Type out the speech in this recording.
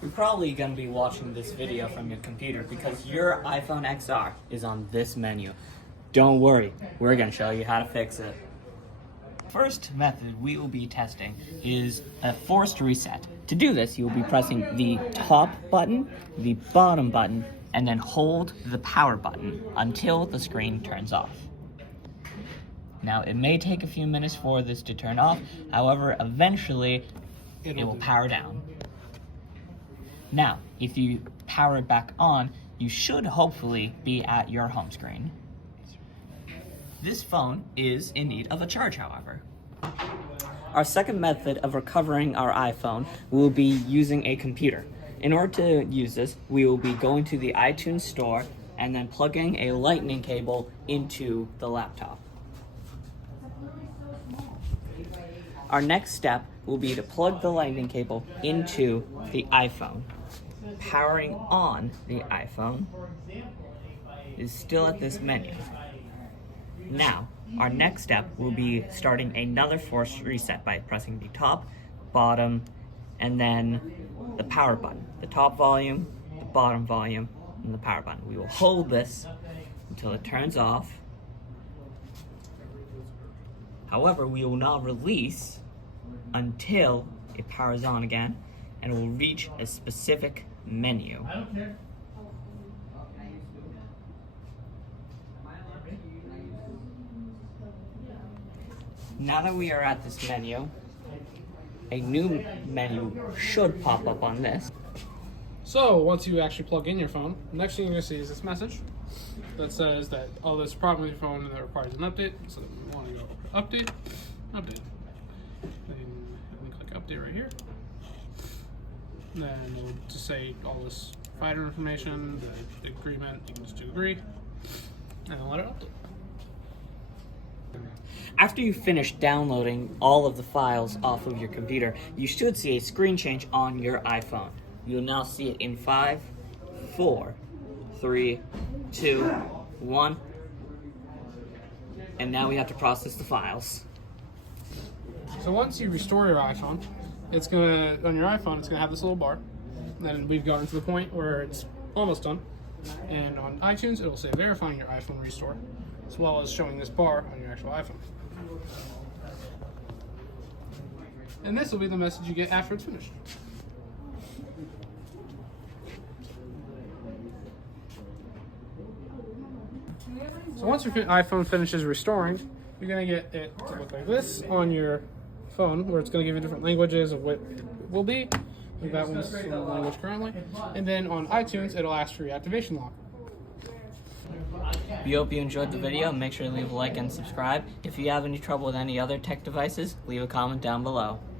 You're probably going to be watching this video from your computer because your iPhone XR is on this menu. Don't worry, we're going to show you how to fix it. First method we will be testing is a forced reset. To do this, you'll be pressing the top button, the bottom button, and then hold the power button until the screen turns off. Now, it may take a few minutes for this to turn off, however, eventually it will power down. Now, if you power it back on, you should hopefully be at your home screen. This phone is in need of a charge, however. Our second method of recovering our iPhone will be using a computer. In order to use this, we will be going to the iTunes store and then plugging a lightning cable into the laptop. Our next step will be to plug the lightning cable into the iPhone. Powering on the iPhone is still at this menu. Now, our next step will be starting another forced reset by pressing the top, bottom, and then the power button. The top volume, the bottom volume, and the power button. We will hold this until it turns off. However, we will not release until it powers on again and will reach a specific menu. Now that we are at this menu, a new menu should pop up on this. So once you actually plug in your phone, the next thing you're going to see is this message that says that, oh, there's a problem with your phone and that requires an update. So we want to go update. Then click update right here. And then it'll just say all this provider information, the agreement. You can just do agree, and then let it update. After you finish downloading all of the files off of your computer, you should see a screen change on your iPhone. You'll now see it in 5, 4, 3, 2, 1. And now we have to process the files. So once you restore your iPhone, it's gonna have this little bar. Then we've gotten to the point where it's almost done. And on iTunes, it'll say verifying your iPhone restore, as well as showing this bar on your actual iPhone. And this will be the message you get after it's finished. So once your iPhone finishes restoring, you're going to get it to look like this on your phone, where it's going to give you different languages of what it will be. Like that one's in the language currently. And then on iTunes, it'll ask for your activation lock. We hope you enjoyed the video. Make sure to leave a like and subscribe. If you have any trouble with any other tech devices, leave a comment down below.